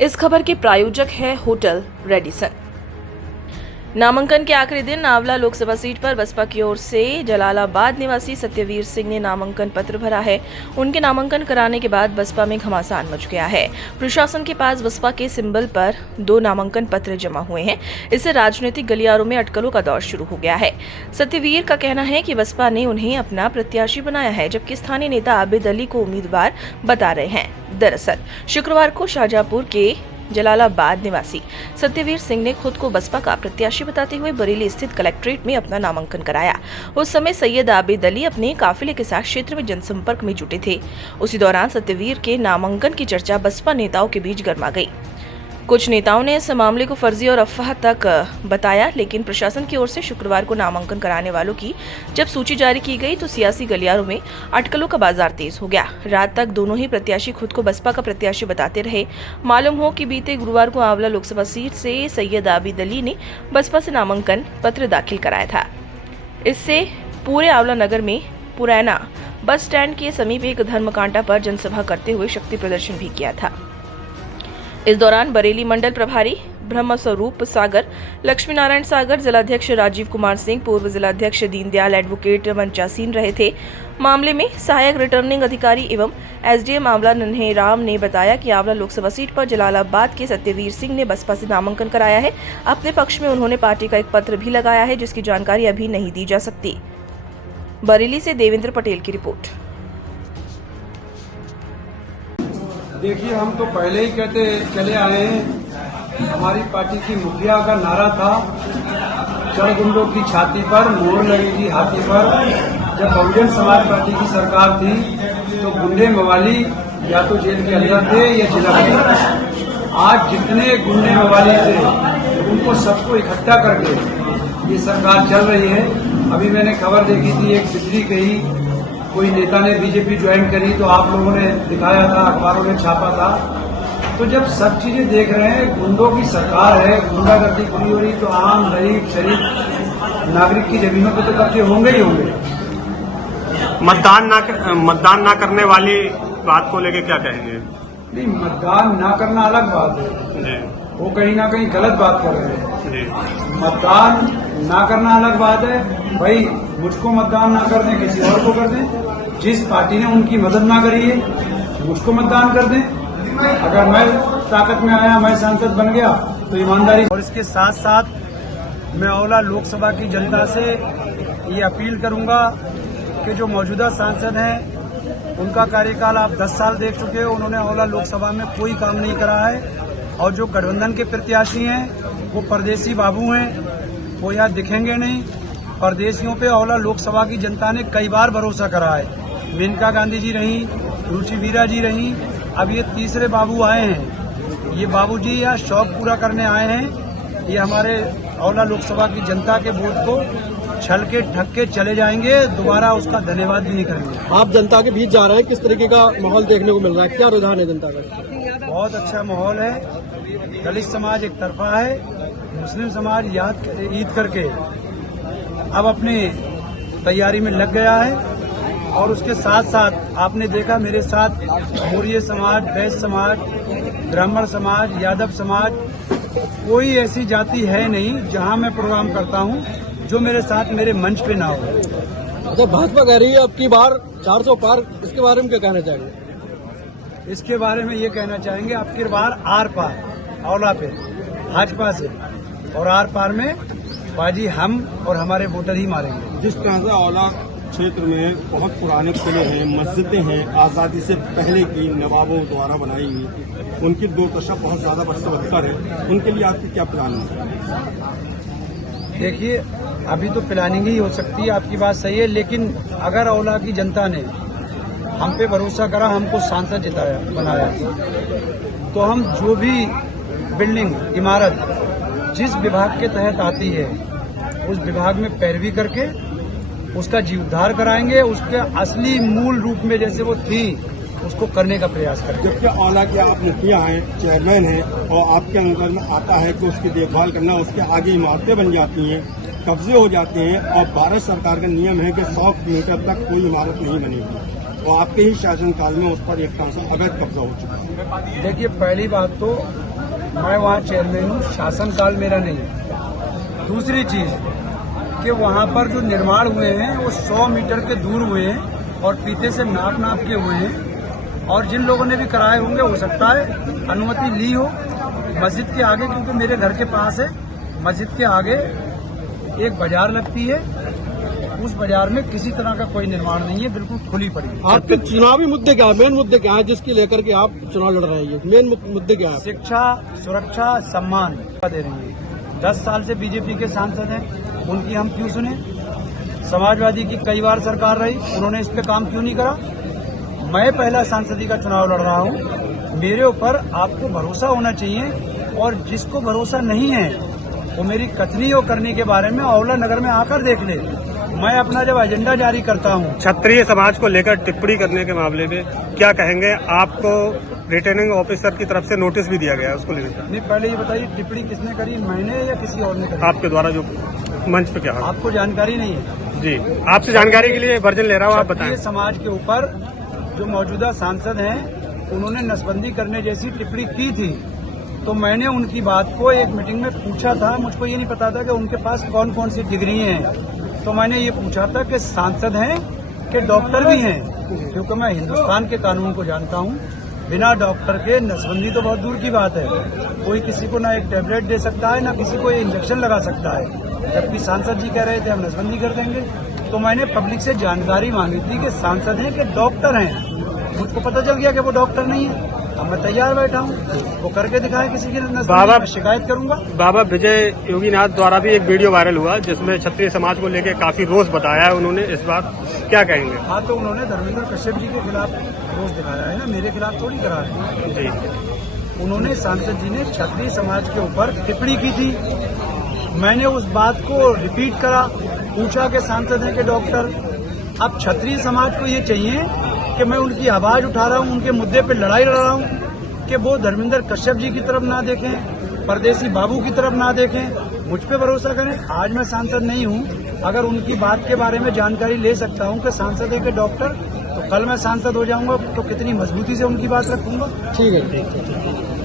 इस खबर के प्रायोजक है होटल रेडिसन। नामांकन के आखिरी दिन आंवला लोकसभा सीट पर बसपा की ओर से जलालाबाद निवासी सत्यवीर सिंह ने नामांकन पत्र भरा है। उनके नामांकन कराने के बाद बसपा में घमासान मच गया है। प्रशासन के पास बसपा के सिंबल पर 2 नामांकन पत्र जमा हुए हैं। इससे राजनीतिक गलियारों में अटकलों का दौर शुरू हो गया है। सत्यवीर का कहना है कि बसपा ने उन्हें अपना प्रत्याशी बनाया है, जबकि स्थानीय नेता आबिद अली को उम्मीदवार बता रहे हैं। दरअसल शुक्रवार को शाहजहांपुर के जलालाबाद निवासी सत्यवीर सिंह ने खुद को बसपा का प्रत्याशी बताते हुए बरेली स्थित कलेक्ट्रेट में अपना नामांकन कराया। उस समय सैयद आबिद अली अपने काफिले के साथ क्षेत्र में जनसंपर्क में जुटे थे। उसी दौरान सत्यवीर के नामांकन की चर्चा बसपा नेताओं के बीच गर्मा गई। कुछ नेताओं ने इस मामले को फर्जी और अफवाह तक बताया, लेकिन प्रशासन की ओर से शुक्रवार को नामांकन कराने वालों की जब सूची जारी की गई तो सियासी गलियारों में अटकलों का बाजार तेज हो गया। रात तक दोनों ही प्रत्याशी खुद को बसपा का प्रत्याशी बताते रहे। मालूम हो कि बीते गुरुवार को आंवला लोकसभा सीट से सैयद आबिद अली ने बसपा से नामांकन पत्र दाखिल कराया था। इससे पूरे आंवला नगर में पुराना बस स्टैंड के समीप एक धर्मकांटा पर जनसभा करते हुए शक्ति प्रदर्शन भी किया था। इस दौरान बरेली मंडल प्रभारी ब्रह्म स्वरूप सागर, लक्ष्मी नारायण सागर, जिलाध्यक्ष राजीव कुमार सिंह, पूर्व जिलाध्यक्ष दीनदयाल एडवोकेट मंचासीन रहे थे। मामले में सहायक रिटर्निंग अधिकारी एवं एसडीएम आंवला नन्हेराम ने बताया कि आंवला लोकसभा सीट पर जलालाबाद के सत्यवीर सिंह ने बसपा से नामांकन कराया है। अपने पक्ष में उन्होंने पार्टी का एक पत्र भी लगाया है, जिसकी जानकारी अभी नहीं दी जा सकती। बरेली से देवेंद्र पटेल की रिपोर्ट। देखिए, हम तो पहले ही कहते चले आए हैं। हमारी पार्टी की मुखिया का नारा था, चढ़गुंडों की छाती पर मोहर लगेगी हाथी पर। जब बहुजन समाज पार्टी की सरकार थी तो गुंडे मवाली या तो जेल के अंदर थे या जिला में। आज जितने गुंडे मवाली थे उनको सबको इकट्ठा करके ये सरकार चल रही है। अभी मैंने खबर देखी थी, एक बिजली गई, कोई नेता ने बीजेपी ज्वाइन करी तो आप लोगों ने दिखाया था, अखबारों में छापा था। तो जब सब चीजें देख रहे हैं, गुंडों की सरकार है, गुंडागर्दी पूरी हो रही, तो आम गरीब शरीफ नागरिक की जमीनों पर तो कब्जे होंगे ही होंगे। मतदान ना करने वाली बात को लेके क्या कहेंगे? नहीं, मतदान ना करना अलग बात है जी। वो कहीं ना कहीं गलत बात कर रहे हैं जी। मतदान ना करना अलग बात है। भाई मुझको मतदान ना कर दें, किसी और को कर दें। जिस पार्टी ने उनकी मदद ना करी है मुझको मतदान कर दें। अगर मैं ताकत में आया, मैं सांसद बन गया तो ईमानदारी। और इसके साथ साथ मैं आंवला लोकसभा की जनता से ये अपील करूंगा कि जो मौजूदा सांसद हैं उनका कार्यकाल आप 10 साल देख चुके हो, उन्होंने आंवला लोकसभा में कोई काम नहीं करा है। और जो गठबंधन के प्रत्याशी हैं वो परदेसी बाबू हैं, वो यहाँ दिखेंगे नहीं। परदेशियों पे आंवला लोकसभा की जनता ने कई बार भरोसा करा है। मेनका गांधी जी रही, रुचि वीरा जी रही, अब ये तीसरे बाबू आए हैं। ये बाबूजी यहाँ शौक पूरा करने आए हैं। ये हमारे आंवला लोकसभा की जनता के वोट को छल के ठग के चले जाएंगे, दोबारा उसका धन्यवाद भी नहीं करेंगे। आप जनता के बीच जा रहे हैं, किस तरीके का माहौल देखने को मिल रहा है? क्या रुझान है जनता का? बहुत अच्छा माहौल है। दलित समाज एक तरफा है, मुस्लिम समाज ईद करके अब अपनी तैयारी में लग गया है। और उसके साथ साथ आपने देखा मेरे साथ मौर्य समाज, वैश्य समाज, ब्राह्मण समाज, यादव समाज, कोई ऐसी जाति है नहीं जहां मैं प्रोग्राम करता हूं जो मेरे साथ मेरे मंच पे ना हो। अच्छा, भाजपा कह रही है अब की बार 400 पार, इसके बारे में क्या कहना चाहेंगे? इसके बारे में ये कहना चाहेंगे, अब की बार आर पार आंवला पे भाजपा से, और आर पार में बाजी हम और हमारे वोटर ही मारेंगे। जिस तरह से आंवला क्षेत्र में बहुत पुराने किले हैं, मस्जिदें हैं, आजादी से पहले की नवाबों द्वारा बनाई हुई, उनकी दुर्दशा बहुत ज्यादा बदतर है। उनके लिए आपकी क्या प्लान है? देखिए, अभी तो प्लानिंग ही हो सकती है, आपकी बात सही है। लेकिन अगर आंवला की जनता ने हम पे भरोसा करा, हमको सांसद जिताया, बनाया, तो हम जो भी बिल्डिंग, इमारत जिस विभाग के तहत आती है उस विभाग में पैरवी करके उसका जीर्णोद्धार कराएंगे। उसके असली मूल रूप में जैसे वो थी उसको करने का प्रयास करेंगे। जबकि आंवला के आप मुखिया हैं, चेयरमैन हैं, और आपके अंदर में आता है कि उसकी देखभाल करना, उसके आगे इमारतें बन जाती हैं, कब्जे हो जाते हैं, और भारत सरकार का नियम है कि 100 किलोमीटर तक कोई इमारत नहीं बनेगी। तो आपके ही शासनकाल में उस पर एक तरह से अवैध कब्जा हो चुका है। देखिए, पहली बात तो मैं वहाँ चेयरमैन हूँ, शासन काल मेरा नहीं है। दूसरी चीज कि वहाँ पर जो निर्माण हुए हैं वो 100 मीटर के दूर हुए हैं और फीते से नाप के हुए हैं, और जिन लोगों ने भी कराए होंगे हो सकता है अनुमति ली हो मस्जिद के आगे, क्योंकि मेरे घर के पास है मस्जिद के आगे एक बाजार लगती है, उस बाजार में किसी तरह का कोई निर्माण नहीं है, बिल्कुल खुली पड़ी है। आपके चुनावी मुद्दे क्या है, मेन मुद्दे क्या है जिसकी लेकर के आप चुनाव लड़ रहे हैं, मेन मुद्दे क्या है? शिक्षा, सुरक्षा, सम्मान दे रही है। 10 साल से बीजेपी के सांसद हैं, उनकी हम क्यों सुने? समाजवादी की कई बार सरकार रही, उन्होंने इस पे काम क्यों नहीं करा? मैं पहला सांसदी का चुनाव लड़ रहा हूँ, मेरे ऊपर आपको भरोसा होना चाहिए, और जिसको भरोसा नहीं है वो मेरी कथनी और करने के बारे में औला नगर में आकर देख ले। मैं अपना जब एजेंडा जारी करता हूँ, क्षत्रिय समाज को लेकर टिप्पणी करने के मामले में क्या कहेंगे? आपको रिटर्निंग ऑफिसर की तरफ से नोटिस भी दिया गया है, उसको लेकर। नहीं, पहले ये बताइए टिप्पणी किसने करी, मैंने या किसी और ने करी? आपके द्वारा जो मंच पे क्या है? आपको जानकारी नहीं है? जी, आपसे जानकारी के लिए वर्जन ले रहा हूँ, आप बताएं। क्षत्रिय समाज के ऊपर जो मौजूदा सांसद हैं उन्होंने नसबंदी करने जैसी टिप्पणी की थी, तो मैंने उनकी बात को एक मीटिंग में पूछा था। मुझको ये नहीं पता था कि उनके पास कौन कौन सी डिग्री हैं, तो मैंने ये पूछा था कि सांसद हैं कि डॉक्टर भी हैं, क्योंकि मैं हिंदुस्तान के कानून को जानता हूँ। बिना डॉक्टर के नसबंदी तो बहुत दूर की बात है, कोई किसी को ना एक टैबलेट दे सकता है ना किसी को ये इंजेक्शन लगा सकता है, जबकि सांसद जी कह रहे थे हम नसबंदी कर देंगे। तो मैंने पब्लिक से जानकारी मांगी थी कि सांसद हैं कि डॉक्टर हैं, मुझको पता चल गया कि वो डॉक्टर नहीं है। अब मैं तैयार बैठा हूँ, वो करके दिखाए किसी की नसबंदी, मैं शिकायत करूंगा। बाबा विजय योगीनाथ द्वारा भी एक वीडियो वायरल हुआ जिसमें क्षत्रिय समाज को लेकर काफी रोष बताया है उन्होंने, इस बार क्या कहेंगे? हाँ, तो उन्होंने धर्मेंद्र कश्यप जी के खिलाफ रोष दिखाया है ना, मेरे खिलाफ थोड़ी करा है। जी, उन्होंने सांसद जी ने क्षत्रिय समाज के ऊपर टिप्पणी की थी, मैंने उस बात को रिपीट करा, पूछा कि सांसद हैं कि डॉक्टर। अब क्षत्रिय समाज को ये चाहिए कि मैं उनकी आवाज उठा रहा हूँ, उनके मुद्दे पे लड़ाई लड़ रहा हूँ, कि वो धर्मेंद्र कश्यप जी की तरफ ना देखें, परदेसी बाबू की तरफ ना देखें, मुझ पे भरोसा करें। आज मैं सांसद नहीं हूँ, अगर उनकी बात के बारे में जानकारी ले सकता हूँ कि सांसद है कि डॉक्टर, तो कल मैं सांसद हो जाऊंगा तो कितनी मजबूती से उनकी बात रखूंगा। ठीक है।